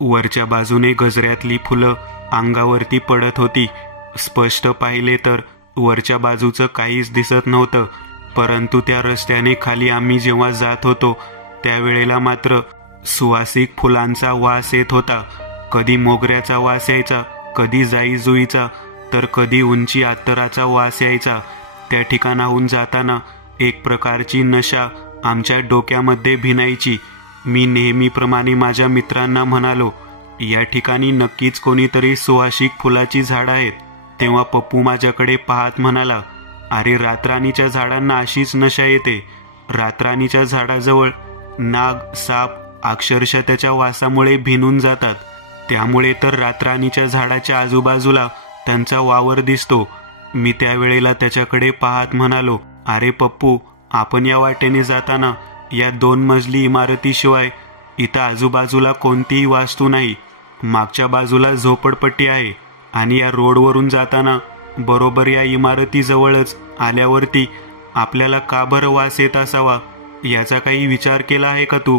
वरच्या बाजूने गजऱ्यातली फुलं अंगावरती पडत होती. स्पष्ट पाहिले तर वरच्या बाजूचं काहीच दिसत नव्हतं, परंतु त्या रस्त्याने खाली आम्ही जेव्हा जात होतो त्यावेळेला मात्र सुवासिक फुलांचा वास येत होता. कधी मोगऱ्याचा वास यायचा, कधी जाईजुईचा, तर कधी उंची अत्तराचा वास यायचा. त्या ठिकाणाहून जाताना एक प्रकारची नशा आमच्या डोक्यामध्ये भिनायची. मी नेहमीप्रमाणे माझ्या मित्रांना म्हणालो, या ठिकाणी नक्कीच कोणीतरी सुवासिक फुलाची झाडं आहेत. तेव्हा पप्पू माझ्याकडे पाहत म्हणाला, अरे रातराणीच्या झाडांना अशीच नशा येते. रातराणीच्या झाडाजवळ नाग, साप अक्षरशः त्याच्या वासामुळे भिनून जातात. त्यामुळे तर रातराणीच्या झाडाच्या आजूबाजूला त्यांचा वावर दिसतो. मी त्यावेळेला त्याच्याकडे पाहत म्हणालो, अरे पप्पू, आपण या वाटेने जाताना या 2 मजली इमारतीशिवाय इथं आजूबाजूला कोणतीही वास्तू नाही. मागच्या बाजूला झोपडपट्टी आहे आणि या रोडवरून जाताना बरोबर या इमारतीजवळच आल्यावरती आपल्याला का बरं वास येत असावा, याचा काही विचार केला आहे का तू?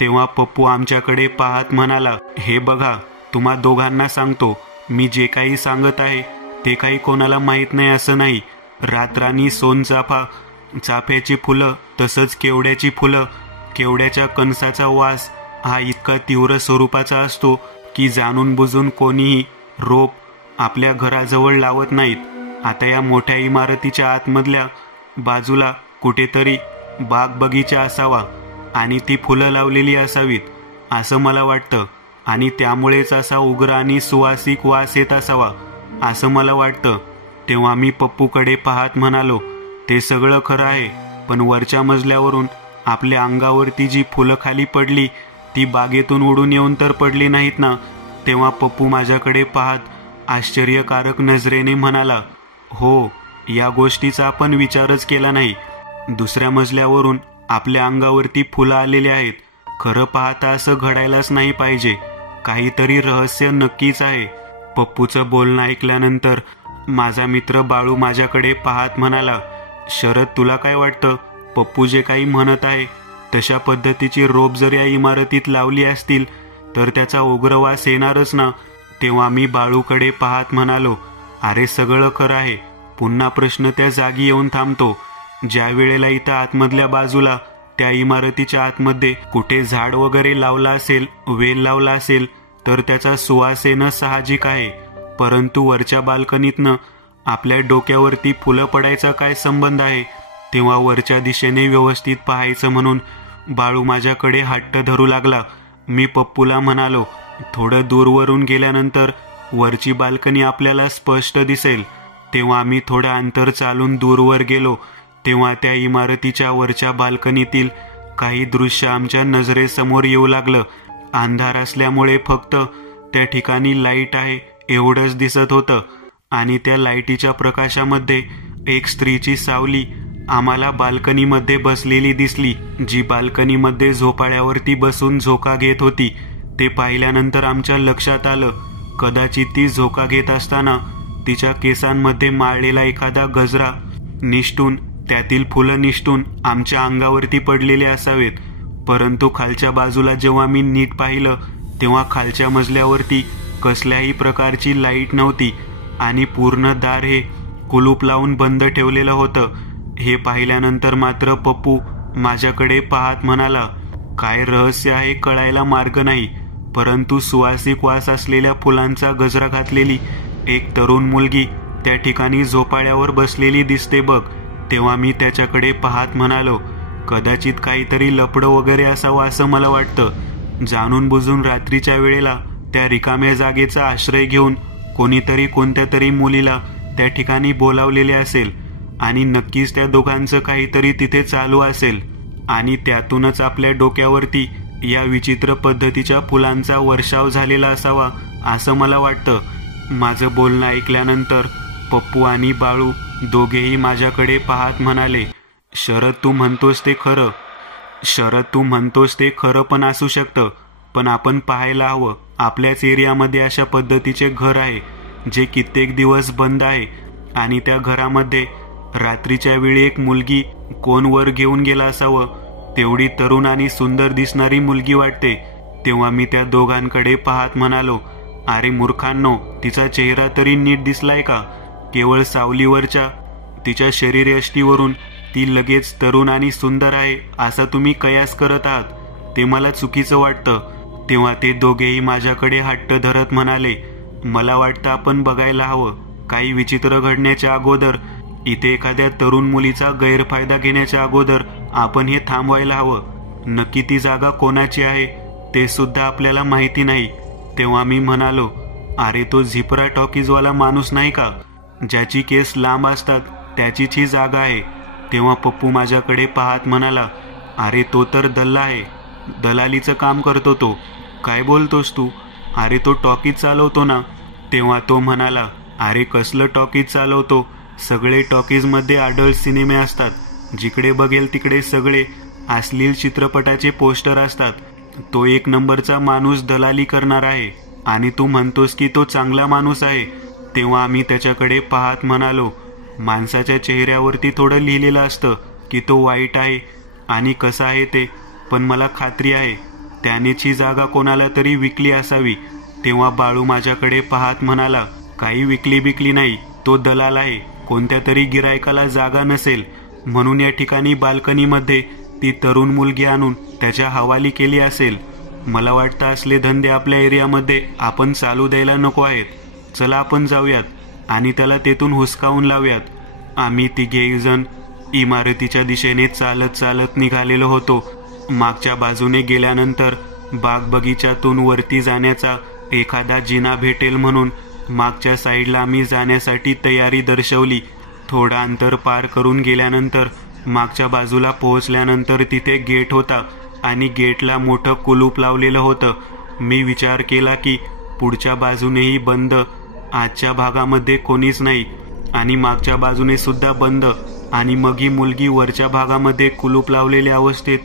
तेव्हा पप्पू आमच्याकडे पाहत म्हणाला, हे बघा, तुम्हा दोघांना सांगतो, मी जे काही सांगत आहे ते काही कोणाला माहीत नाही असं नाही. रातराणी, सोनचाफा, चाफ्याची फुलं, तसंच केवड्याची फुलं, केवड्याच्या कणसाचा वास हा इतका तीव्र स्वरूपाचा असतो की जाणून बुजून कोणीही रोप आपल्या घराजवळ लावत नाहीत. आता या मोठ्या इमारतीच्या आतमधल्या बाजूला कुठेतरी बाग बगीचा असावा आणि ती फुलं लावलेली असावीत असं मला वाटतं, आणि त्यामुळेच असा उग्र आणि सुवासिक वास येत असावा असं मला वाटतं. तेव्हा मी पप्पूकडे पाहत म्हणालो, ते सगळं खरं आहे, पण वरच्या मजल्यावरून आपल्या अंगावरती जी फुलं खाली पडली ती बागेतून उडून येऊन तर पडली नाहीत ना? तेव्हा पप्पू माझ्याकडे पाहत आश्चर्यकारक नजरेने म्हणाला, हो, या गोष्टीचा आपण विचारच केला नाही. दुसऱ्या मजल्यावरून आपल्या अंगावरती फुलं आलेली आहेत. खरं पाहता असं घडायलाच नाही पाहिजे. काहीतरी रहस्य नक्कीच आहे. पप्पूचं बोलणं ऐकल्यानंतर माझा मित्र बाळू माझ्याकडे पाहत म्हणाला, शरद, तुला काय वाटतं? पप्पू जे काही म्हणत आहे तशा पद्धतीची रोप जर या इमारतीत लावली असतील तर त्याचा उग्र वास येणारच ना? तेव्हा मी बाळूकडे पाहत म्हणालो, अरे सगळं खरं आहे. पुन्हा प्रश्न त्या जागी येऊन थांबतो. ज्या वेळेला इथं आतमधल्या बाजूला त्या इमारतीच्या आतमध्ये कुठे झाड वगैरे लावला असेल, वेल लावला असेल, तर त्याचा सुवास येणं साहजिक आहे. परंतु वरच्या बाल्कनीतनं आपल्या डोक्यावरती फुलं पडायचा काय संबंध आहे? तेव्हा वरच्या दिशेने व्यवस्थित पाहायचं म्हणून बाळू माझ्याकडे हट्ट धरू लागला. मी पप्पूला म्हणालो, थोडं दूरवरून गेल्यानंतर वरची बाल्कनी आपल्याला स्पष्ट दिसेल. तेव्हा आम्ही थोडं अंतर चालून दूरवर गेलो. तेव्हा त्या इमारतीच्या वरच्या बाल्कनीतील काही दृश्य आमच्या नजरेसमोर येऊ लागलं. अंधार असल्यामुळे फक्त त्या ठिकाणी लाईट आहे एवढंच दिसत होतं, आणि त्या लाईटीच्या प्रकाशामध्ये एक स्त्रीची सावली आम्हाला बाल्कनीमध्ये बसलेली दिसली, जी बाल्कनीमध्ये झोपाळ्यावरती बसून झोका घेत होती. ते पाहिल्यानंतर आमच्या लक्षात आलं, कदाचित ती झोका घेत असताना तिच्या केसांमध्ये माळलेला एखादा गजरा निष्ठून, त्यातील फुलं निष्ठून आमच्या अंगावरती पडलेले असावेत. परंतु खालच्या बाजूला जेव्हा मी नीट पाहिलं तेव्हा खालच्या मजल्यावरती कसल्याही प्रकारची लाईट नव्हती आणि पूर्ण दार हे कुलूप लावून बंद ठेवलेलं होतं. हे पाहिल्यानंतर मात्र पप्पू माझ्याकडे पाहत म्हणाला, काय रहस्य आहे कळायला मार्ग नाही, परंतु सुवासिक वास असलेल्या फुलांचा गजरा घातलेली एक तरुण मुलगी त्या ठिकाणी झोपाळ्यावर बसलेली दिसते बघ. तेव्हा मी त्याच्याकडे पाहत म्हणालो, कदाचित काहीतरी लपडं वगैरे असावं असं मला वाटतं. जाणून बुजून रात्रीच्या वेळेला त्या रिकाम्या जागेचा आश्रय घेऊन कोणीतरी कोणत्या तरी मुलीला त्या ठिकाणी बोलावलेले असेल, आणि नक्कीच त्या दोघांचं काहीतरी तिथे चालू असेल, आणि त्यातूनच आपल्या डोक्यावरती या विचित्र पद्धतीच्या फुलांचा वर्षाव झालेला असावा असं मला वाटतं. माझं बोलणं ऐकल्यानंतर पप्पू आणि बाळू दोघेही माझ्याकडे पाहत म्हणाले, शरद, तू म्हणतोस ते खरं. शरद, तू म्हणतोस ते खरं पण असू शकतं, पण आपण पाहायला हवं. आपल्याच एरियामध्ये अशा पद्धतीचे घर आहे जे कित्येक दिवस बंद आहे, आणि त्या घरामध्ये रात्रीच्या वेळी एक मुलगी कोण वर घेऊन गेला असावं. तेवढी तरुण आणि सुंदर दिसणारी मुलगी वाटते. तेव्हा मी त्या दोघांकडे पाहत म्हणालो, अरे मूर्खांनो, तिचा चेहरा तरी नीट दिसलाय का? केवळ सावलीवरच्या तिच्या शरीरयष्टीवरून ती लगेच तरुण आणि सुंदर आहे असा तुम्ही कयास करत आहात. ते मला चुकीचं वाटतं. तेव्हा ते दोघेही माझ्याकडे हट्ट धरत म्हणाले, मला वाटतं आपण बघायला हवं. काही विचित्र घडण्याच्या अगोदर, इथे एखाद्या तरुण मुलीचा गैरफायदा घेण्याच्या अगोदर आपण हे थांबवायला हवं. नक्की ती जागा कोणाची आहे ते सुद्धा आपल्याला माहिती नाही. तेव्हा मी म्हणालो, अरे तो झिपरा टॉकीजवाला माणूस नाही का, ज्याची केस लांब असतात, त्याचीच ही जागा आहे. तेव्हा पप्पू माझ्याकडे पाहत म्हणाला, अरे तो तर दल्ला आहे, दलालीचं काम करतो तो. काय बोलतोस तू? अरे तो टॉकीज चालवतो ना. तेव्हा तो म्हणाला, अरे कसलं टॉकीज चालवतो? सगळे टॉकीजमध्ये अडल्ट सिनेमे असतात. जिकडे बघेल तिकडे सगळे अश्लील चित्रपटाचे पोस्टर असतात. तो एक नंबरचा माणूस दलाली करणार आहे आणि तू म्हणतोस की तो चांगला माणूस आहे. तेव्हा आम्ही त्याच्याकडे पाहत म्हणालो, माणसाच्या चेहऱ्यावरती थोडं लिहिलेलं असतं की तो वाईट आहे आणि कसा आहे ते, पण मला खात्री आहे त्यानेच ही जागा कोणाला तरी विकली असावी. तेव्हा बाळू माझ्याकडे पाहत म्हणाला, काही विकली बिकली नाही, तो दलाल आहे. कोणत्या तरी गिरायकाला जागा नसेल म्हणून या ठिकाणी बाल्कनीमध्ये ती तरुण मुलगी आणून त्याच्या हवाली केली असेल. मला वाटतं असले धंदे आपल्या एरियामध्ये आपण चालू द्यायला नको आहेत. चला आपण जाऊयात आणि त्याला तेथून हुसकावून लावूयात. आम्ही तिघेही जण इमारतीच्या दिशेने चालत चालत निघालेलो होतो. मागच्या बाजूने गेल्यानंतर बाग बगीच्यातून वरती जाण्याचा एखादा जिना भेटेल म्हणून मागच्या साईडला आम्ही जाण्यासाठी तयारी दर्शवली. थोडं अंतर पार करून गेल्यानंतर मागच्या बाजूला पोहोचल्यानंतर तिथे गेट होता आणि गेटला मोठं कुलूप लावलेलं होतं. मी विचार केला की पुढच्या बाजूनेही बंद, आजच्या भागामध्ये कोणीच नाही आणि मागच्या बाजूने सुद्धा बंद, आणि मग ही मुलगी वरच्या भागामध्ये कुलूप लावलेल्या अवस्थेत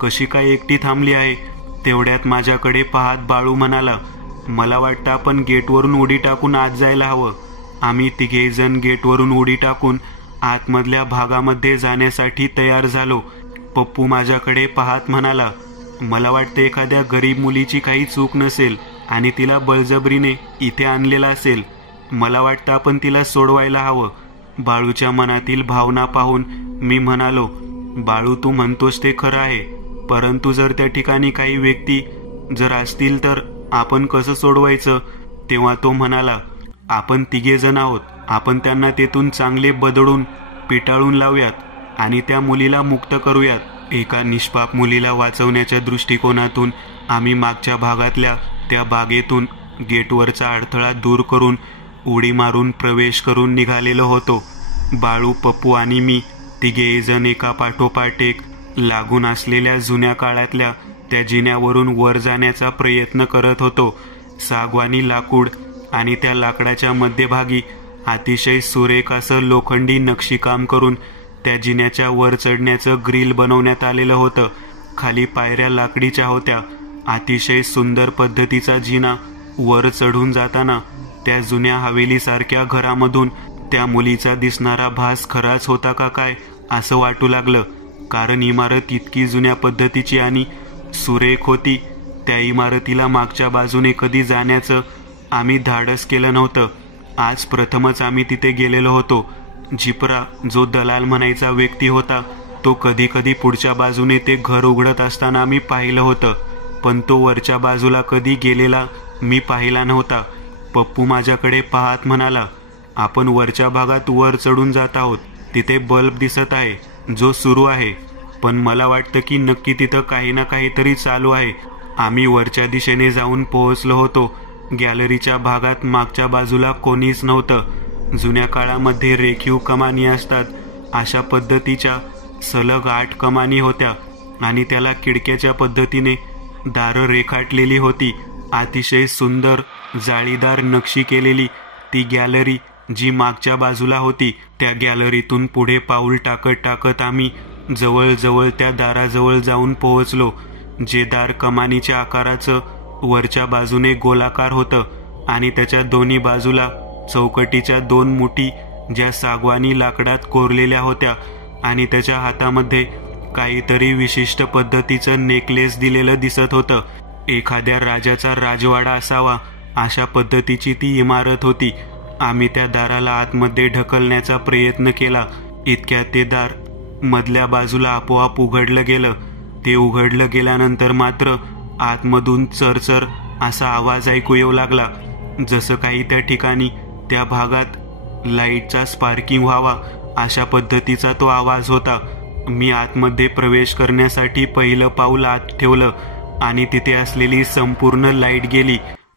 कशी काय एकटी थांबली आहे. तेवढ्यात माझ्याकडे पाहत बाळू म्हणाला, मला वाटतं आपण गेटवरून उडी टाकून आत जायला हवं. आम्ही तिघे जण गेटवरून उडी टाकून आतमधल्या भागामध्ये जाण्यासाठी तयार झालो. पप्पू माझ्याकडे पाहत म्हणाला, मला वाटतं एखाद्या गरीब मुलीची काही चूक नसेल आणि तिला बळजबरीने इथे आणलेला असेल. मला वाटतं आपण तिला सोडवायला हवं. बाळूच्या मनातील भावना पाहून मी म्हणालो, बाळू तू म्हणतोस ते खरं आहे, परंतु जर त्या ठिकाणी काही व्यक्ती जर असतील तर आपण कसं सोडवायचं? तेव्हा तो म्हणाला, आपण तिघे जण आहोत, आपण त्यांना तेथून चांगले बदडून पिटाळून लावूयात आणि त्या मुलीला मुक्त करूयात. एका निष्पाप मुलीला वाचवण्याच्या दृष्टिकोनातून आम्ही मागच्या भागातल्या त्या बागेतून गेटवरचा अडथळा दूर करून उडी मारून प्रवेश करून निघालेलो होतो. बाळू, पप्पू आणि मी तिघेही जण एका पाठोपाठ एक लागून असलेल्या जुन्या काळातल्या त्या जिन्यावरून वर जाण्याचा प्रयत्न करत होतो. सागवानी लाकूड आणि त्या लाकडाच्या मध्यभागी अतिशय सुरेख असं लोखंडी नक्षीकाम करून त्या जिन्याच्या वर चढण्याचं ग्रिल बनवण्यात आलेलं होतं. खाली पायऱ्या लाकडीच्या होत्या. अतिशय सुंदर पद्धतीचा जिना. वर चढून जाताना त्या जुन्या हवेलीसारख्या घरामधून त्या मुलीचा दिसणारा भास खराच होता का काय असं वाटू लागलं, कारण इमारत इतकी जुन्या पद्धतीची आणि सुरेख होती. त्या इमारतीला मागच्या बाजूने कधी जाण्याचं आम्ही धाडस केलं नव्हतं. आज प्रथमच आम्ही तिथे गेलेलो होतो. झिपरा, जो दलाल म्हणायचा व्यक्ती होता, तो कधी कधी पुढच्या बाजूने ते घर उघडत असताना आम्ही पाहिलं होतं, पण तो वरच्या बाजूला कधी गेलेला मी पाहिला नव्हता. पप्पू माझ्याकडे पाहत म्हणाला, आपण वरच्या भागात वर चढून जात आहोत. तिथे बल्ब दिसत आहे जो सुरू आहे, पण मला वाटतं की नक्की तिथं काही ना काहीतरी चालू आहे. आम्ही वरच्या दिशेने जाऊन पोहोचलो होतो. गॅलरीच्या भागात मागच्या बाजूला कोणीच नव्हतं. जुन्या काळामध्ये रेखीव कमानी असतात अशा पद्धतीच्या सलग 8 कमानी होत्या आणि त्याला खिडक्याच्या पद्धतीने दारं रेखाटलेली होती. अतिशय सुंदर जाळीदार नक्षी केलेली ती गॅलरी जी मागच्या बाजूला होती. त्या गॅलरीतून पुढे पाऊल टाकत टाकत आम्ही जवळजवळ त्या दाराजवळ जाऊन पोहोचलो. जे दार कमानीच्या आकाराचं वरच्या बाजूने गोलाकार होतं आणि त्याच्या दोन्ही बाजूला चौकटीच्या 2 मुठी ज्या सागवानी लाकडात कोरलेल्या होत्या आणि त्याच्या हातामध्ये काहीतरी विशिष्ट पद्धतीचं नेकलेस दिलेलं दिसत होतं. एखाद्या राजाचा राजवाडा असावा अशा पद्धतीची ती इमारत होती. आम्ही त्या दाराला आतमध्ये ढकलण्याचा प्रयत्न केला. इतक्यात ते दार मधल्या बाजूला आपोआप उघडलं गेलं. ते उघडलं गेल्यानंतर मात्र आतमधून चरचर असा आवाज ऐकू येऊ लागला, जसं काही त्या ठिकाणी त्या भागात लाईटचा स्पार्किंग व्हावा अशा पद्धतीचा तो आवाज होता. मी आतमध्ये प्रवेश करण्यासाठी पहिलं पाऊल आत ठेवलं आणि तिथे असलेली संपूर्ण लाईट गेली.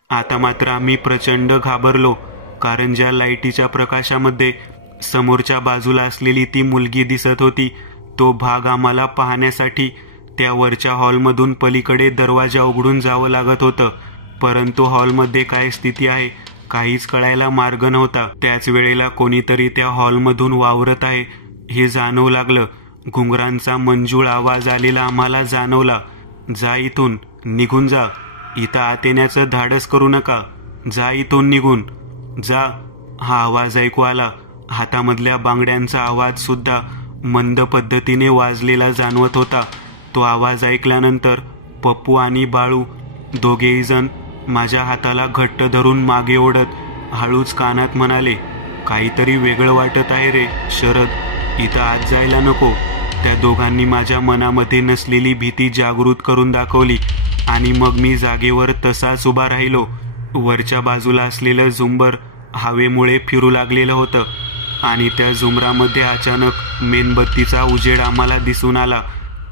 आता मात्र आम्ही प्रचंड घाबरलो, कारण ज्या लाईटीच्या प्रकाशामध्ये समोरच्या बाजूला असलेली ती मुलगी दिसत होती, तो भाग आम्हाला पाहण्यासाठी त्या वरच्या हॉलमधून पलीकडे दरवाजा उघडून जावं लागत होतं. परंतु हॉलमध्ये काय स्थिती आहे काहीच कळायला मार्ग नव्हता. त्याच वेळेला कोणीतरी त्या हॉलमधून वावरत आहे हे जाणवू लागलं. घुंगरांचा मंजूळ आवाज आलेला आम्हाला जाणवला. जा इथून, निघून जा, इथं आत येण्याचं धाडस करू नका, जा इथून निघून जा. हा आवाज ऐकू आला. हातामधल्या बांगड्यांचा आवाज सुद्धा मंद पद्धतीने वाजलेला जाणवत होता. तो आवाज ऐकल्यानंतर पप्पू आणि बाळू दोघेही जण माझ्या हाताला घट्ट धरून मागे ओढत हळूच कानात म्हणाले, काहीतरी वेगळं वाटत आहे रे शरद, इथं आत जायला नको. त्या दोघांनी माझ्या मनामध्ये नसलेली भीती जागृत करून दाखवली आणि मग मी जागेवर तसाच उभा राहिलो. वरच्या बाजूला असलेलं झुंबर हवेमुळे फिरू लागलेलं होतं आणि त्या झुंबरामध्ये अचानक मेणबत्तीचा उजेड आम्हाला दिसून आला.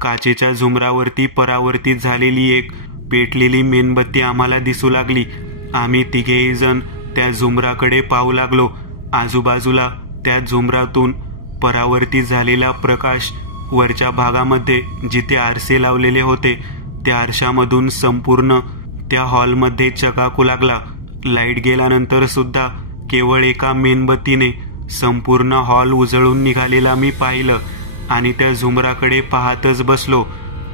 काचेच्या झुंबरावरती परावर्तित झालेली एक पेटलेली मेणबत्ती आम्हाला दिसू लागली. आम्ही तिघेही जण त्या झुंबराकडे पाहू लागलो. आजूबाजूला त्या झुंबरातून परावर्तित झालेला प्रकाश वरच्या भागामध्ये जिथे आरसे लावलेले होते त्या आरशामधून संपूर्ण त्या हॉलमध्ये चकाकू लागला. लाईट गेल्यानंतर सुद्धा केवळ एका मेणबत्तीने संपूर्ण हॉल उजळून निघालेला मी पाहिलं आणि त्या झुंबराकडे पाहतच बसलो.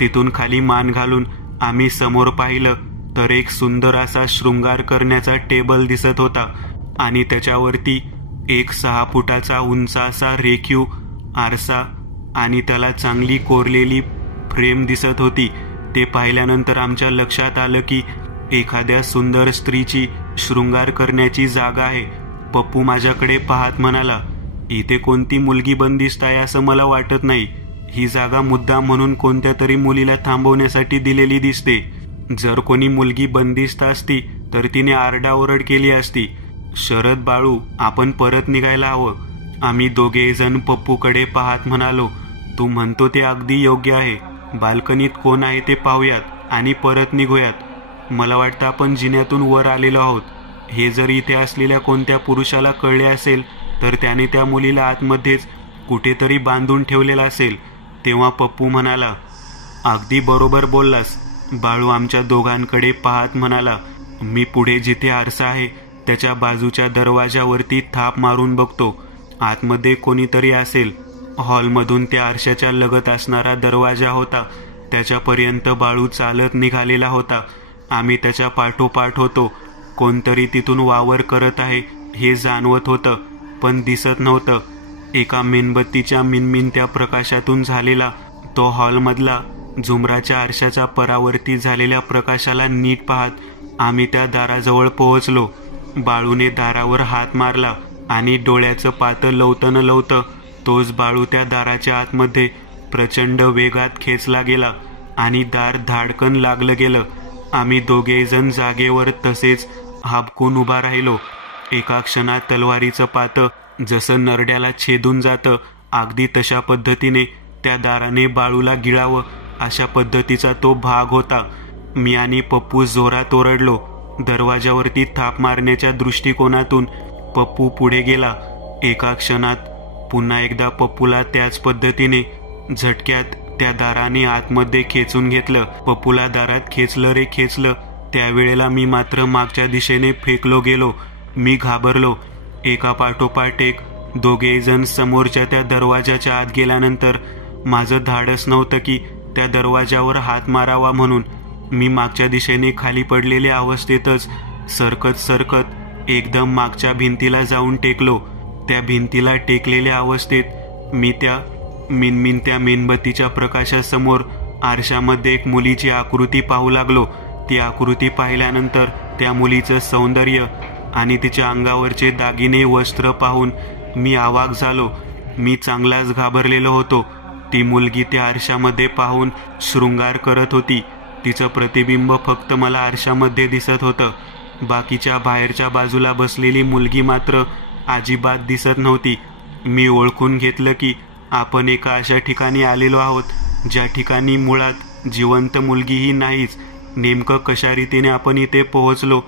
तिथून खाली मान घालून आम्ही समोर पाहिलं तर एक सुंदर असा शृंगार करण्याचा टेबल दिसत होता आणि त्याच्यावरती एक 6 फुटाचा उंच असा रेखीव आरसा आणि त्याला चांगली कोरलेली फ्रेम दिसत होती. ते पाहिल्यानंतर आमच्या लक्षात आलं की एखाद्या सुंदर स्त्रीची शृंगार करण्याची जागा आहे. पप्पू माझ्याकडे पाहत म्हणाला, इथे कोणती मुलगी बंदिस्त आहे असं मला वाटत नाही. ही जागा मुद्दाम म्हणून कोणत्या तरी मुलीला थांबवण्यासाठी दिलेली दिसते. जर कोणी मुलगी बंदिस्त असती तर तिने आरडाओरड केली असती. शरद, बाळू, आपण परत निघायला हवं. आम्ही दोघे जण पप्पूकडे पाहत म्हणालो, तू म्हणतो ते अगदी योग्य आहे. बाल्कनीत कोण आहे ते पाहूयात आणि परत निघूयात. मला वाटतं आपण जिन्यातून वर आलेलो आहोत. हे जर इथे असलेल्या कोणत्या पुरुषाला कळले असेल तर त्याने त्या मुलीला आतमध्येच कुठेतरी बांधून ठेवलेला असेल. तेव्हा पप्पू म्हणाला, अगदी बरोबर बोललास. बाळू आमच्या दोघांकडे पाहत म्हणाला, मी पुढे जिथे आरसा आहे त्याच्या बाजूच्या दरवाजावरती थाप मारून बघतो. आतमध्ये कोणीतरी असेल. हॉलमधून त्या आरशाच्या लगत असणारा दरवाजा होता. त्याच्यापर्यंत बाळू चालत निघालेला होता. आम्ही त्याच्या पाठोपाठ होतो. कोणतरी तिथून वावर करत आहे हे जाणवत होतं, पण दिसत नव्हतं. एका मेणबत्तीच्या मिनमिनत्या प्रकाशातून झालेला तो हॉलमधला झुंबराच्या आरशाच्या परावर्तित झालेल्या प्रकाशाला नीट पाहत आम्ही त्या दाराजवळ पोहोचलो. बाळूने दारावर हात मारला आणि डोळ्याचं पातं लवतं न लवतं तोच बाळू त्या दाराच्या आतमध्ये प्रचंड वेगात खेचला गेला आणि दार धाडकन लागलं गेलं. आम्ही दोघे जण जागेवर तसेच हाबकून उभा राहिलो. एका क्षणात तलवारीचं पातं जसं नरड्याला छेदून जातं अगदी तशा पद्धतीने त्या दाराने बाळूला गिळावं अशा पद्धतीचा तो भाग होता. मी आणि पप्पू जोरात ओरडलो. दरवाजावरती थाप मारण्याच्या दृष्टिकोनातून पप्पू पुढे गेला. एका क्षणात पुन्हा एकदा पप्पूला त्याच पद्धतीने झटक्यात त्या दाराने आतमध्ये खेचून घेतलं. पप्पूला दारात खेचलं रे खेचलं. त्यावेळेला मी मात्र मागच्या दिशेने फेकलो गेलो. मी घाबरलो. एका पाठोपाठ एक दोघे जण समोरच्या त्या दरवाजाच्या आत गेल्यानंतर माझं धाडस नव्हतं की त्या दरवाजावर हात मारावा म्हणून. मी मागच्या दिशेने खाली पडलेल्या अवस्थेतच सरकत सरकत एकदम मागच्या भिंतीला जाऊन टेकलो. त्या भिंतीला टेकलेल्या अवस्थेत मी त्या मिनमिनत्या मेणबत्तीच्या प्रकाशासमोर आरशामध्ये एक मुलीची आकृती पाहू लागलो. ती आकृती पाहिल्यानंतर त्या मुलीचं सौंदर्य आणि तिच्या अंगावरचे दागिने वस्त्र पाहून मी अवाक झालो. मी चांगलाच घाबरलेलो होतो. ती मुलगी त्या आरशामध्ये पाहून शृंगार करत होती. तिचं प्रतिबिंब फक्त मला आरशामध्ये दिसत होतं. बाकीच्या बाहेरच्या बाजूला बसलेली मुलगी मात्र अजिबात दिसत नव्हती. मी ओळखून घेतलं की आपण एका अशा ठिकाणी आलेलो आहोत ज्या ठिकाणी मुळात जिवंत मुलगीही नाहीच. नेमकं कशा रीतीने आपण इथे पोहोचलो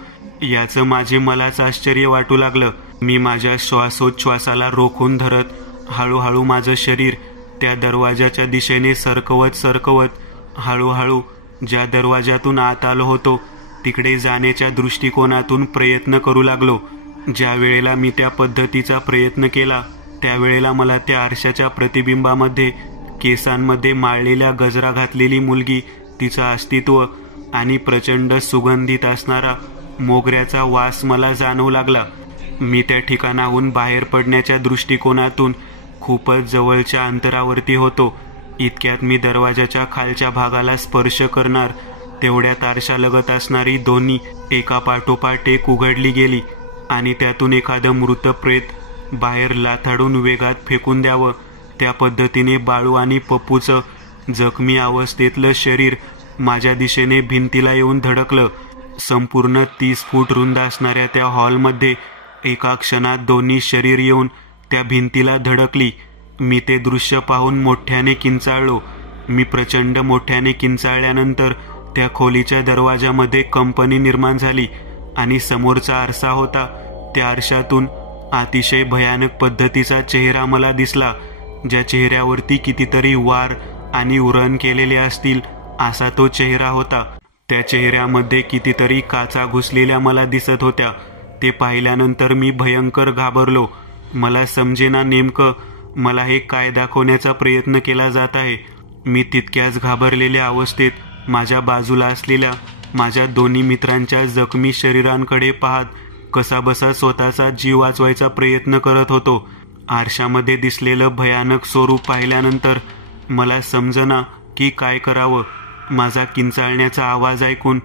याचं माझे मलाच आश्चर्य वाटू लागलं. मी माझ्या श्वासोच्छ्वासाला रोखून धरत हळूहळू माझं शरीर त्या दरवाजाच्या दिशेने सरकवत हळूहळू ज्या दरवाजातून आत आलो होतो तिकडे जाण्याच्या दृष्टिकोनातून प्रयत्न करू लागलो. ज्या वेळेला मी त्या पद्धतीचा प्रयत्न केला त्यावेळेला मला त्या आरशाच्या प्रतिबिंबामध्ये केसांमध्ये माळलेल्या गजरा घातलेली मुलगी, तिचं अस्तित्व आणि प्रचंड सुगंधित असणारा मोगऱ्याचा वास मला जाणवू लागला. मी त्या ठिकाणाहून बाहेर पडण्याच्या दृष्टिकोनातून खूपच जवळच्या अंतरावरती होतो. इतक्यात मी दरवाजाच्या खालच्या भागाला स्पर्श करणार तेवढ्यात आरशालगत असणारी दोन्ही एका पाठोपाठ एक उघडली गेली आणि त्यातून एखादं मृत प्रेत बाहेर लाथाडून वेगात फेकून द्यावं त्या पद्धतीने बाळू आणि पप्पूचं जखमी अवस्थेतलं शरीर माझ्या दिशेने भिंतीला येऊन धडकलं. संपूर्ण 30 फूट रुंद असणाऱ्या त्या हॉलमध्ये एका क्षणात दोन्ही शरीर येऊन त्या भिंतीला धडकली. मी ते दृश्य पाहून मोठ्याने किंचाळलो. मी प्रचंड मोठ्याने किंचाळल्यानंतर त्या खोलीच्या दरवाजामध्ये कंपनी निर्माण झाली आणि समोरचा आरसा होता. त्या आरशातून अतिशय भयानक पद्धतीचा चेहरा मला दिसला, ज्या चेहऱ्यावरती कितीतरी वार आणि उरण केलेले असतील असा तो चेहरा होता. त्या चेहऱ्यामध्ये कितीतरी काचा घुसलेल्या मला दिसत होत्या. ते पाहिल्यानंतर मी भयंकर घाबरलो. मला समजेना नेमकं मला हे काय दाखवण्याचा प्रयत्न केला जात आहे. मी तितक्याच घाबरलेल्या अवस्थेत माझ्या बाजूला असलेल्या माझ्या दोन्ही मित्रांच्या जखमी शरीरांकडे पाहत कसाबसा स्वतःचा जीव वाचवायचा प्रयत्न करत होतो. आरशामध्ये दिसलेलं भयानक स्वरूप पाहिल्यानंतर मला समजना की काय करावं. माझा किंचाळण्याचा आवाज ऐकून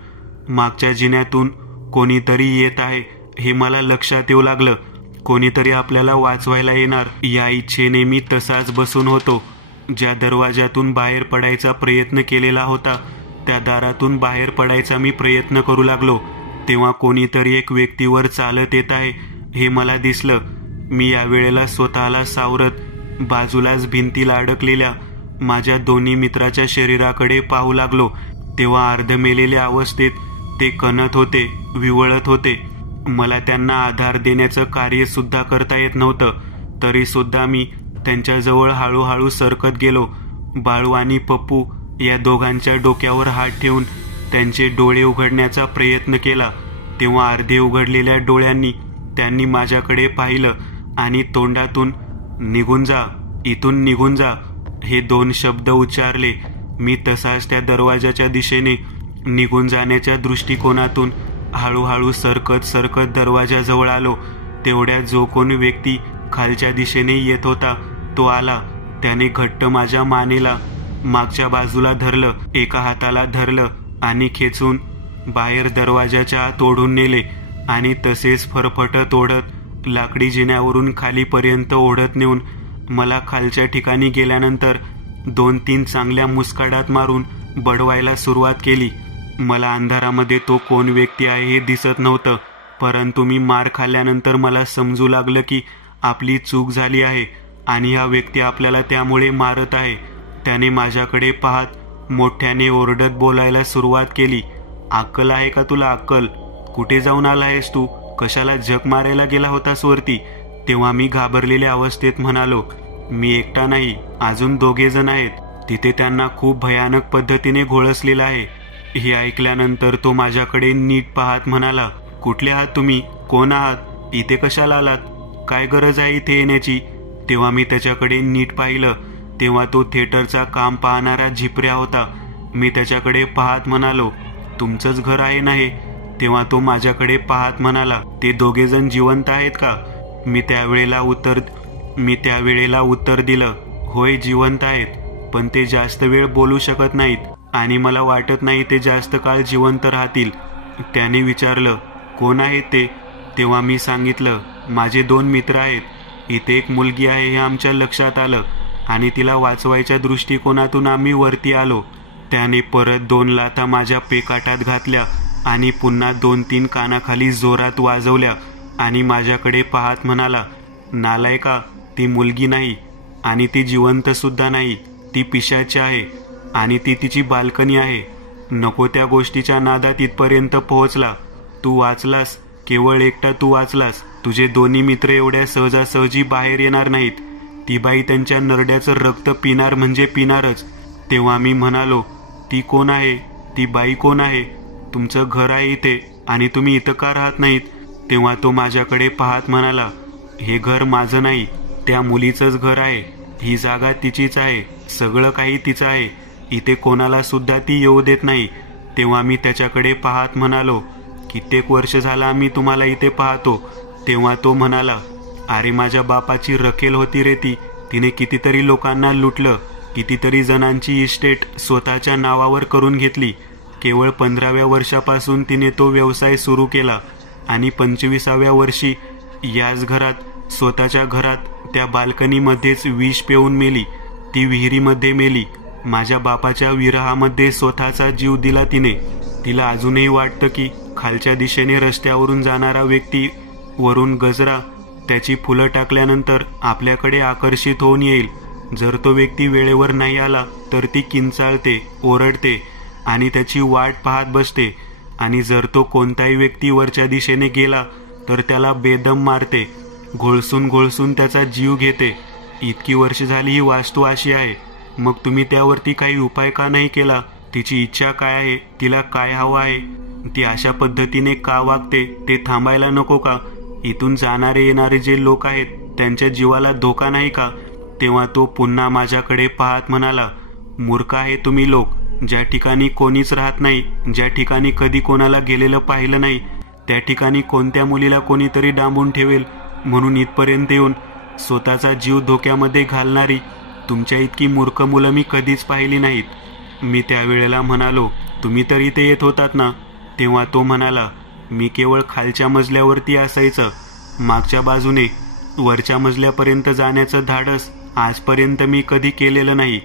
मागच्या जिन्यातून कोणीतरी येत आहे हे मला लक्षात येऊ लागलं. कोणीतरी आपल्याला वाचवायला येणार या इच्छेने मी तसाच बसून होतो. ज्या दरवाजातून बाहेर पडायचा प्रयत्न केलेला होता त्या दारातून बाहेर पडायचा मी प्रयत्न करू लागलो तेव्हा कोणीतरी एक व्यक्तीवर चालत येत आहे हे मला दिसलं. मी या वेळेला स्वतःला सावरत बाजूलाच भिंतीला अडकलेल्या माझ्या दोन्ही मित्राच्या शरीराकडे पाहू लागलो. तेव्हा अर्धमेलेल्या अवस्थेत ते कणत होते, विवळत होते. मला त्यांना आधार देण्याचं कार्य सुद्धा करता येत नव्हतं. तरी सुद्धा मी त्यांच्याजवळ हळूहळू सरकत गेलो. बाळू आणि पप्पू या दोघांच्या डोक्यावर हात ठेवून त्यांचे डोळे उघडण्याचा प्रयत्न केला. तेव्हा अर्धे उघडलेल्या डोळ्यांनी त्यांनी माझ्याकडे पाहिलं आणि तोंडातून "निघून जा, इथून निघून जा" हे 2 शब्द उच्चारले. मी तसाच त्या दरवाजाच्या दिशेने निघून जाण्याच्या दृष्टिकोनातून हळूहळू सरकत दरवाजाजवळ आलो. तेवढ्यात जो कोणी व्यक्ती खालच्या दिशेने येत होता तो आला. त्याने घट्ट माझ्या मानेला मागच्या बाजूला धरलं, एका हाताला धरलं आणि खेचून बाहेर दरवाजाच्या आत ओढून नेले आणि तसेच फरफटत ओढत लाकडी जिन्यावरून खालीपर्यंत ओढत नेऊन मला खालच्या ठिकाणी गेल्यानंतर 2-3 चांगल्या मुस्काडात मारून बडवायला सुरुवात केली. मला अंधारामध्ये तो कोण व्यक्ती आहे हे दिसत नव्हतं, परंतु मी मार खाल्ल्यानंतर मला समजू लागलं की आपली चूक झाली आहे आणि हा व्यक्ती आपल्याला त्यामुळे मारत आहे. त्याने माझ्याकडे पाहत मोठ्याने ओरडत बोलायला सुरुवात केली. "अक्कल आहे का तुला? अक्कल? कुठे जाऊन आला आहेस तू? कशाला झक मारायला गेला होतास वरती?" तेव्हा मी घाबरलेल्या अवस्थेत म्हणालो, "मी एकटा नाही, अजून 2 जण आहेत. तिथे त्यांना खूप भयानक पद्धतीने घोळसलेलं आहे." हे ऐकल्यानंतर तो माझ्याकडे नीट पाहत म्हणाला, "कुठले आहात तुम्ही? कोण आहात? इथे कशाला आलात? काय गरज आहे इथे येण्याची?" तेव्हा मी त्याच्याकडे नीट पाहिलं तेव्हा तो थिएटरचा काम पाहणारा झिपऱ्या होता. मी त्याच्याकडे पाहत म्हणालो, "तुमचंच घर आहे ना हे?" तेव्हा तो माझ्याकडे पाहत म्हणाला, "ते 2 जण जिवंत आहेत का?" मी त्यावेळेला उत्तर दिलं, "होय, जिवंत आहेत, पण ते जास्त वेळ बोलू शकत नाहीत आणि मला वाटत नाही ते जास्त काळ जिवंत राहतील. त्याने विचारलं, कोण आहे ते? तेव्हा मी सांगितलं, माझे 2 मित्र आहेत. इथे एक मुलगी आहे हे आमच्या लक्षात आलं आणि तिला वाचवायच्या दृष्टिकोनातून आम्ही वरती आलो. त्याने परत 2 लाथा माझ्या पेकाटात घातल्या आणि पुन्हा 2-3 कानाखाली जोरात वाजवल्या आणि माझ्याकडे पाहत म्हणाला, नालायका, ती मुलगी नाही आणि ती जिवंत सुद्धा नाही. ती पिशाची आहे आणि ती तिची बाल्कनी आहे. नको त्या गोष्टीच्या नादात इथपर्यंत पोहोचला. तू वाचलास, केवळ एकटा तू वाचलास. तुझे 2 मित्र एवढ्या सहजासहजी बाहेर येणार नाहीत. ती बाई त्यांच्या नरड्याचं रक्त पिणार म्हणजे पिणारच. तेव्हा मी म्हणालो, ती कोण आहे? ती बाई कोण आहे? तुमचं घर आहे इथे आणि तुम्ही इथं का राहत नाहीत? तेव्हा तो माझ्याकडे पाहत म्हणाला, हे घर माझं नाही, त्या मुलीचंच घर आहे. ही जागा तिचीच आहे, सगळं काही तिचं आहे. इथे कोणाला सुद्धा ती येऊ देत नाही. तेव्हा मी त्याच्याकडे पाहत म्हणालो, कित्येक वर्ष झाला आम्ही तुम्हाला इथे पाहतो. तेव्हा तो म्हणाला, अरे माझ्या बापाची रखेल होती रे ती. तिने कितीतरी लोकांना लुटलं, कितीतरी जणांची इस्टेट स्वतःच्या नावावर करून घेतली. केवळ 15व्या वर्षापासून तिने तो व्यवसाय सुरू केला आणि 25व्या वर्षी याच घरात, स्वतःच्या घरात, त्या बाल्कनीमध्येच विष पिऊन मेली. ती विहिरीमध्ये मेली. माझ्या बापाच्या विरहामध्ये स्वतःचा जीव दिला तिने. तिला अजूनही वाटतं की खालच्या दिशेने रस्त्यावरून जाणारा व्यक्ती वरून गजरा, त्याची फुलं टाकल्यानंतर आपल्याकडे आकर्षित होऊन येईल. जर तो व्यक्ती वेळेवर नाही आला तर ती किंचाळते, ओरडते आणि त्याची वाट पाहत बसते. आणि जर तो कोणताही व्यक्ती वरच्या दिशेने गेला तर त्याला बेदम मारते, घोळसून घोळसून त्याचा जीव घेते. इतकी वर्ष झाली ही वास्तू अशी आहे. मग तुम्ही त्यावरती काही उपाय का नाही केला? तिची इच्छा काय आहे? तिला काय हवं आहे? ती अशा पद्धतीने का वागते ते थांबायला नको का? इथून जाणारे येणारे जे लोक आहेत त्यांच्या जीवाला धोका नाही का? तेव्हा तो पुन्हा माझ्याकडे पाहत म्हणाला, मूर्ख आहे तुम्ही लोक. ज्या ठिकाणी कोणीच राहत नाही, ज्या ठिकाणी कधी कोणाला गेलेलं पाहिलं नाही, त्या ठिकाणी कोणत्या मुलीला कोणीतरी डांबून ठेवेल म्हणून इथपर्यंत येऊन स्वतःचा जीव धोक्यामध्ये घालणारी तुमच्या इतकी मूर्ख मुलं मी कधीच पाहिली नाहीत. मी त्यावेळेला म्हणालो, तुम्ही तर इथे येत होतात ना? तेव्हा तो म्हणाला, मी केवळ खालच्या मजल्यावरती असायचं. मागच्या बाजूने वरच्या मजल्यापर्यंत जाण्याचं धाडस आजपर्यंत मी कधी केलेलं नाही.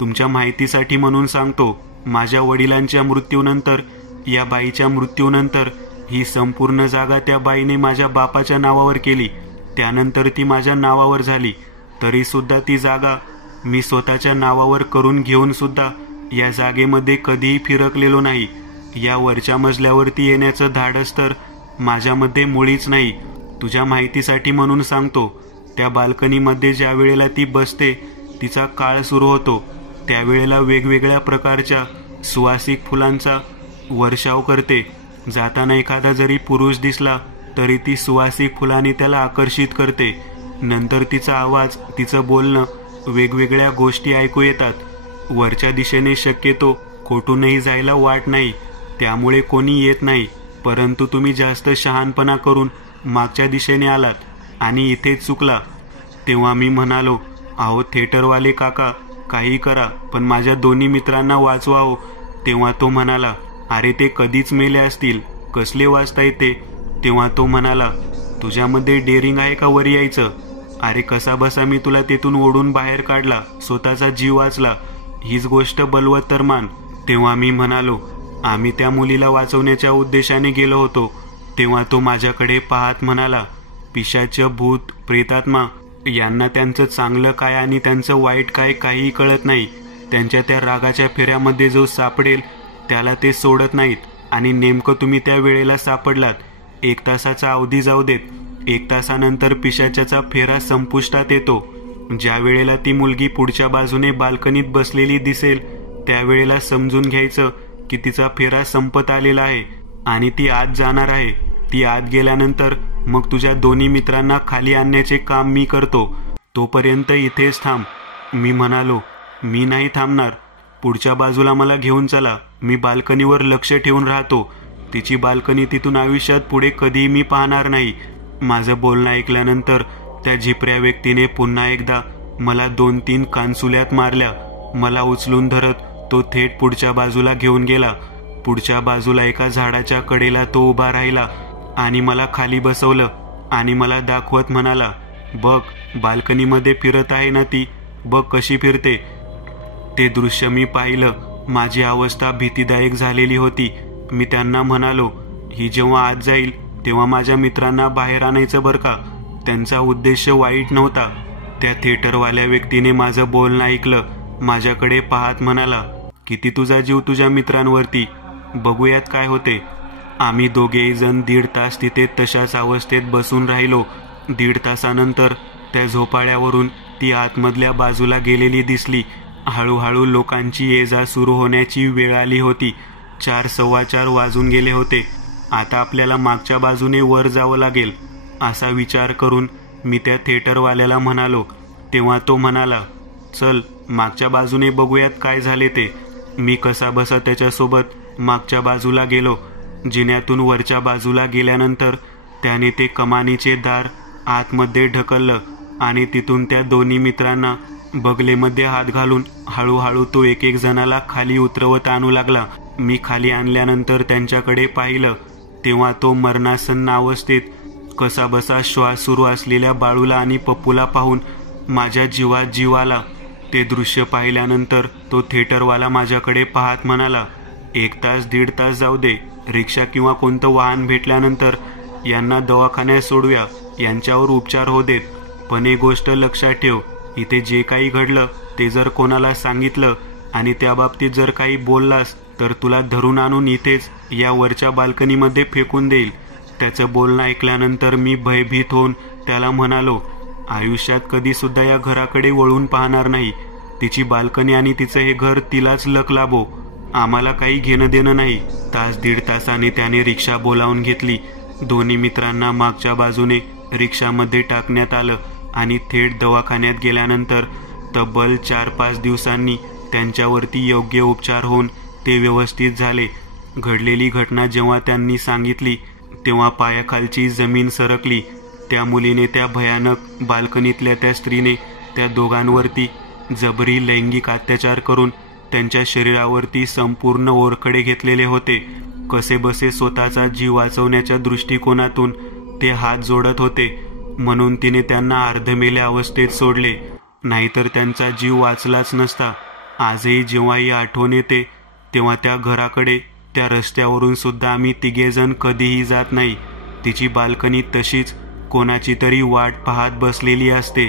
तुमच्या माहितीसाठी म्हणून सांगतो, माझ्या वडिलांच्या मृत्यूनंतर, या बाईच्या मृत्यूनंतर ही संपूर्ण जागा त्या बाईने माझ्या बापाच्या नावावर केली. त्यानंतर ती माझ्या नावावर झाली. तरी सुद्धा ती जागा मी स्वतःच्या नावावर करून घेऊन सुद्धा या जागेमध्ये कधीही फिरकलेलो नाही. या वरच्या मजल्यावरती येण्याचं धाडस तर माझ्यामध्ये मुळीच नाही. तुझ्या माहितीसाठी म्हणून सांगतो, त्या बाल्कनीमध्ये ज्या वेळेला ती बसते, तिचा काळ सुरू होतो, त्यावेळेला वेगवेगळ्या प्रकारच्या सुवासिक फुलांचा वर्षाव करते. जाताना एखादा जरी पुरुष दिसला तरी ती सुवासिक फुलांनी त्याला आकर्षित करते. नंतर तिचा आवाज, तिचं बोलणं, वेगवेगळ्या गोष्टी ऐकू येतात. वरच्या दिशेने शक्यतो कोठूनही जायला वाट नाही, त्यामुळे कोणी येत नाही. परंतु तुम्ही जास्त शहाणपणा करून मागच्या दिशेने आलात आणि इथे चुकला. तेव्हा मी म्हणालो, अहो थिएटरवाले काका, काही करा, पण माझ्या 2 मित्रांना वाचवा हो. तेव्हा तो म्हणाला, अरे ते कधीच मेले असतील, कसले वाचताय ते? तेव्हा तो म्हणाला, तुझ्यामध्ये डेअरिंग आहे का वर यायचं? अरे कसा बसा मी तुला तेथून ओढून बाहेर काढला, स्वतःचा जीव वाचला, हीच गोष्ट बलवत तर मान. तेव्हा मी म्हणालो, आम्ही त्या मुलीला वाचवण्याच्या उद्देशाने गेलो होतो. तेव्हा तो माझ्याकडे पाहत म्हणाला, पिशाच्य, भूत, प्रेतात्मा यांना त्यांचं चांगलं काय आणि त्यांचं वाईट काय काहीही कळत नाही. त्यांच्या त्या रागाच्या फेऱ्यामध्ये जो सापडेल त्याला ते सोडत नाहीत. आणि नेमकं तुम्ही त्या वेळेला सापडलात. 1 तासाचा अवधी जाऊ देत, 1 तासानंतर पिशाच्याचा फेरा संपुष्टात येतो. ज्या वेळेला ती मुलगी पुढच्या बाजूने बाल्कनीत बसलेली दिसेल त्यावेळेला समजून घ्यायचं की तिचा फेरा संपत आलेला आहे आणि ती आत जाणार आहे. ती आत गेल्यानंतर मग तुझ्या 2 मित्रांना खाली आणण्याचे काम मी करतो. तोपर्यंत इथेच थांब. मी म्हणालो, मी नाही थांबणार, पुढच्या बाजूला मला घेऊन चला. मी बाल्कनीवर लक्ष ठेवून राहतो. तिची बाल्कनी तिथून आयुष्यात पुढे कधीही मी पाहणार नाही. माझं बोलणं ऐकल्यानंतर त्या झिपऱ्या व्यक्तीने पुन्हा एकदा मला 2-3 कानसुल्यात मारल्या. मला उचलून धरत तो थेट पुढच्या बाजूला घेऊन गेला. पुढच्या बाजूला एका झाडाच्या कडेला तो उभा राहिला आणि मला खाली बसवलं आणि मला दाखवत म्हणाला, बघ बाल्कनीमध्ये फिरत आहे ना ती, बघ कशी फिरते. ते दृश्य मी पाहिलं. माझी अवस्था भीतीदायक झालेली होती. मी त्यांना म्हणालो, ही जेव्हा आत जाईल तेव्हा माझ्या मित्रांना बाहेर आणायचं बरं का. त्यांचा उद्देश वाईट नव्हता. त्या थिएटरवाल्या व्यक्तीने माझं बोलणं ऐकलं. माझ्याकडे पाहत म्हणाला, किती तुझा जीव तुझ्या मित्रांवरती, बघूयात काय होते. आम्ही दोघेही जण 1.5 तास तिथे तशाच अवस्थेत बसून राहिलो. 1.5 तासानंतर त्या झोपाळ्यावरून ती आतमधल्या बाजूला गेलेली दिसली. हळूहळू लोकांची ये जा सुरू होण्याची वेळ आली होती. 4:15 वाजून गेले होते. आता आपल्याला मागच्या बाजूने वर जावं लागेल असा विचार करून मी त्या थिएटरवाल्याला म्हणालो. तेव्हा तो म्हणाला, चल मागच्या बाजूने बघूयात काय झाले ते. मी कसा बसा त्याच्यासोबत मागच्या बाजूला गेलो. जिन्यातून वरच्या बाजूला गेल्यानंतर त्याने ते कमानीचे दार आतमध्ये ढकललं आणि तिथून त्या दोन्ही मित्रांना बगलेमध्ये हात घालून हळूहळू तो एक एक जणाला खाली उतरवत आणू लागला. मी खाली आणल्यानंतर त्यांच्याकडे पाहिलं तेव्हा तो मरणासन्न अवस्थेत कसा बसा श्वास सुरू असलेल्या बाळूला आणि पप्पूला पाहून माझ्या जीवात जीव आला. ते दृश्य पाहिल्यानंतर तो थिएटरवाला माझ्याकडे पाहत म्हणाला, 1 तास 1.5 तास जाऊ दे, रिक्षा किंवा कोणतं वाहन भेटल्यानंतर यांना दवाखान्यात सोडूया, यांच्यावर उपचार होऊ देत. पण एक गोष्ट लक्षात ठेव, इथे जे काही घडलं ते जर कोणाला सांगितलं आणि त्या बाबतीत जर काही बोललास तर तुला धरून आणून इथेच या वरच्या बाल्कनीमध्ये फेकून देईल. त्याचं बोलणं ऐकल्यानंतर मी भयभीत होऊन त्याला म्हणालो, आयुष्यात कधी सुद्धा या घराकडे वळून पाहणार नाही. तिची बाल्कनी आणि तिचं हे घर तिलाच लक लाभो, आम्हाला काही घेणं देणं नाही. 1 तास 1.5 तासाने त्याने रिक्षा बोलावून घेतली. दोन्ही मित्रांना मागच्या बाजूने रिक्षामध्ये टाकण्यात आलं आणि थेट दवाखान्यात गेल्यानंतर तब्बल 4-5 दिवसांनी त्यांच्यावरती योग्य उपचार होऊन ते व्यवस्थित झाले. घडलेली घटना जेव्हा त्यांनी सांगितली तेव्हा पायाखालची जमीन सरकली. त्या मुलीने, त्या भयानक बाल्कनीतल्या त्या स्त्रीने त्या दोघांवरती जबरी लैंगिक अत्याचार करून त्यांच्या शरीरावरती संपूर्ण ओरखडे घेतलेले होते. कसेबसे स्वतःचा जीव वाचवण्याच्या दृष्टिकोनातून ते हात जोडत होते. म्हणून तिने त्यांना अर्धमेल्या अवस्थेत सोडले, नाहीतर त्यांचा जीव वाचलाच नसता. आजही जेव्हा ही आठवण येते तेव्हा त्या घराकडे, त्या रस्त्यावरून सुद्धा आम्ही तिघेजण कधीही जात नाही. तिची बाल्कनी तशीच कोणाची तरी वाट पाहत बसलेली असते.